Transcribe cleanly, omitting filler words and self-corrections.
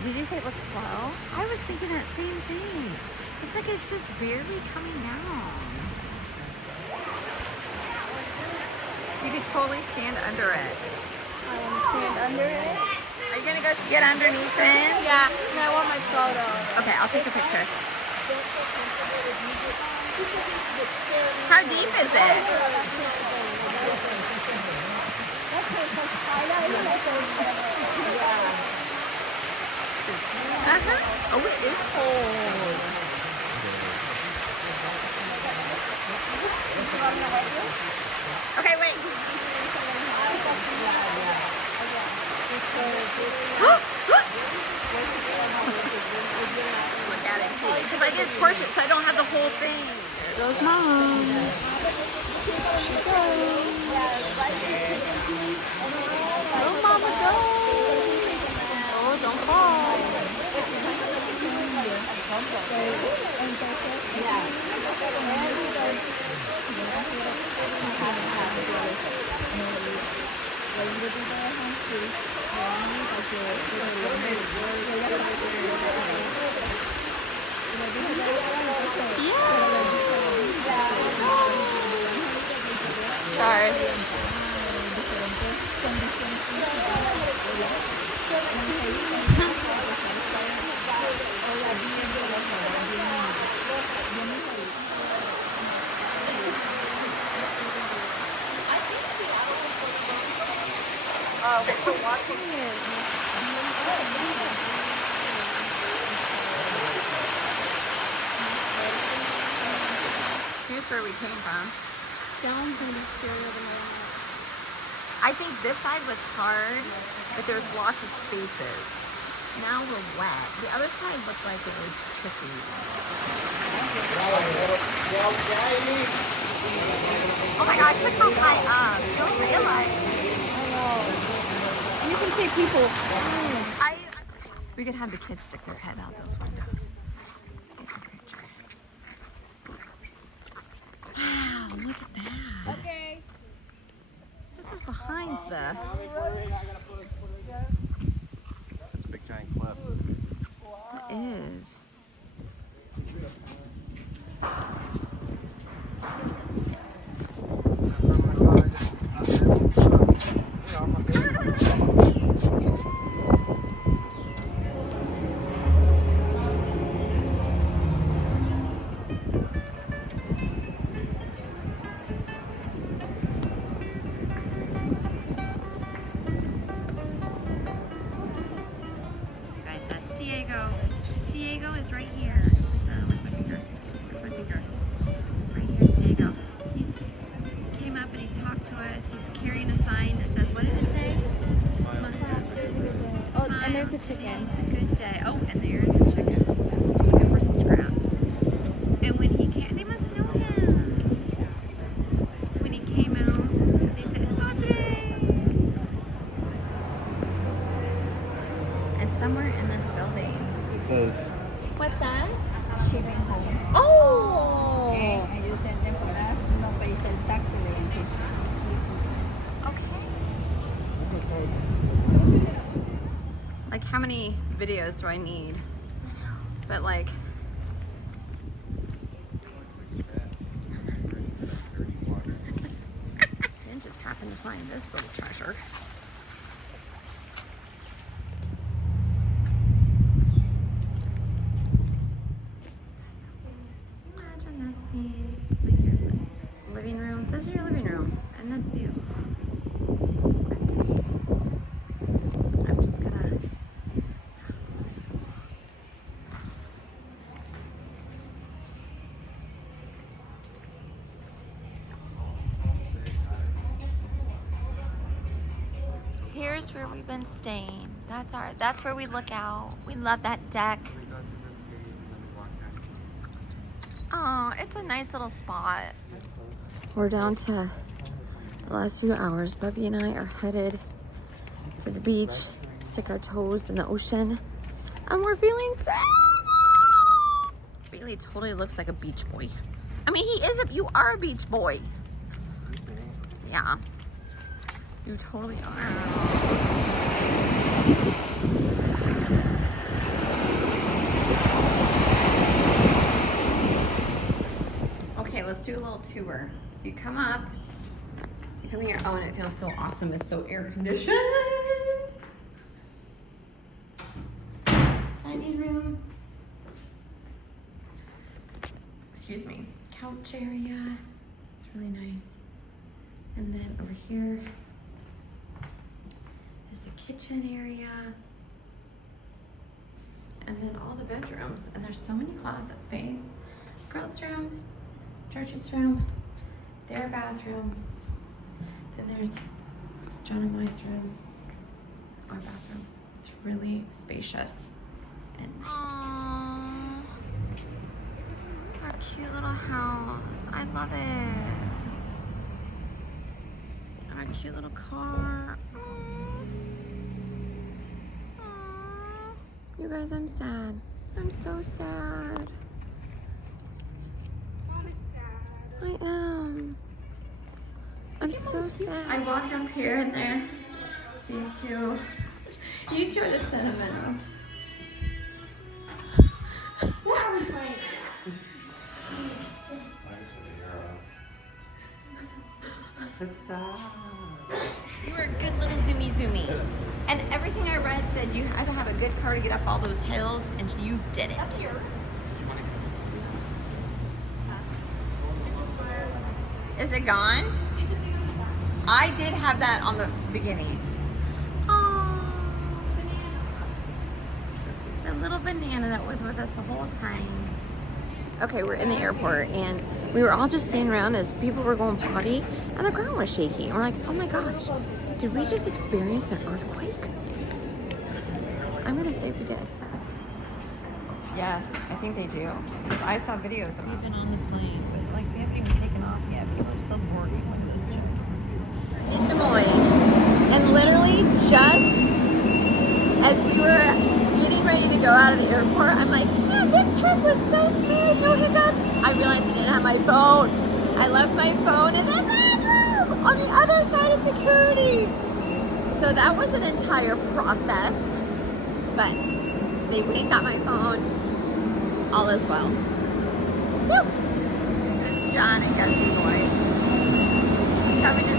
Did you say it looks slow? I was thinking that same thing. Looks like it's just barely coming down. You could totally stand under it. I want to stand under it. Are you gonna go get underneath it? Yeah, and I want my photo. Okay, I'll take a picture. How deep is it? Uh-huh. Oh, it is cold. Okay, wait. Look at it, see? Because I did portraits, so I don't have the whole thing. There goes Mom. She goes. Go, Mama, go. Oh, don't fall. We're watching it. Here's where we came from. I think this side was hard, but there's lots of spaces. Now we're wet. The other side looked like it was tricky. Oh my gosh, look how high up. You don't realize. You can see people. We could have the kids stick their head out those windows. Wow, look at that. Okay. This is behind the... That's a big giant cliff. It is. Diego is right here. Where's my finger? Where's my finger? Right here's Diego. He came up and he talked to us. He's carrying a sign that says, what did it say? Oh, and there's a chicken. Good day. Oh, and there's a chicken. Looking for some scraps. And when he came, they must know him. When he came out, they said, Padre. And somewhere in this building, It says, What's that? Shipping home. oh! And you send them for us, no pay el tax Okay. Like, how many videos do I need? But like, I just happened to find this little treasure. That's so amazing. Imagine this being like your living room. This is your living room, and this view. I'm just gonna. Here's where we've been staying. That's where we look out. We love that deck. Oh, it's a nice little spot. We're down to the last few hours. Bubby and I are headed to the beach, stick our toes in the ocean, and we're feeling terrible. Bailey totally looks like a beach boy. I mean, you are a beach boy. Yeah. You totally are. let's do a little tour. So you come up, you come here. Oh, and it feels so awesome. It's so air conditioned. Dining room. Excuse me. Couch area. It's really nice. And then over here is the kitchen area. And then all the bedrooms. And there's so many closet space. Girls' room, George's room, their bathroom. Then there's John and Mai's room, our bathroom. It's really spacious and nice. Aww, our cute little house. I love it. Our cute little car. You guys, I'm sad. I'm so sad. I am. I'm so sad. I walk up here and there. These two. You two are just sentimental. What are we playing? It's sad. You were a good little zoomy. And everything I read said you had to have a good car to get up all those hills, and you did it. Is it gone? I did have that on the beginning. Oh, the little banana that was with us the whole time. Okay, we're in the airport, and we were all just standing around as people were going potty, and the ground was shaky. And we're like, oh my gosh, did we just experience an earthquake? I'm gonna say we did. Yes, I think they do. Because I saw videos of We've been on the plane, but like we haven't even taken off yet. People are still boarding with this chick. in Des Moines, and literally just as we were getting ready to go out of the airport, I'm like, man, this trip was so smooth, no hiccups. I realized I didn't have my phone. I left my phone in the bathroom on the other side of security. So that was an entire process, but they went and got my phone. All is well. Woo! It's John and Gussie Boy coming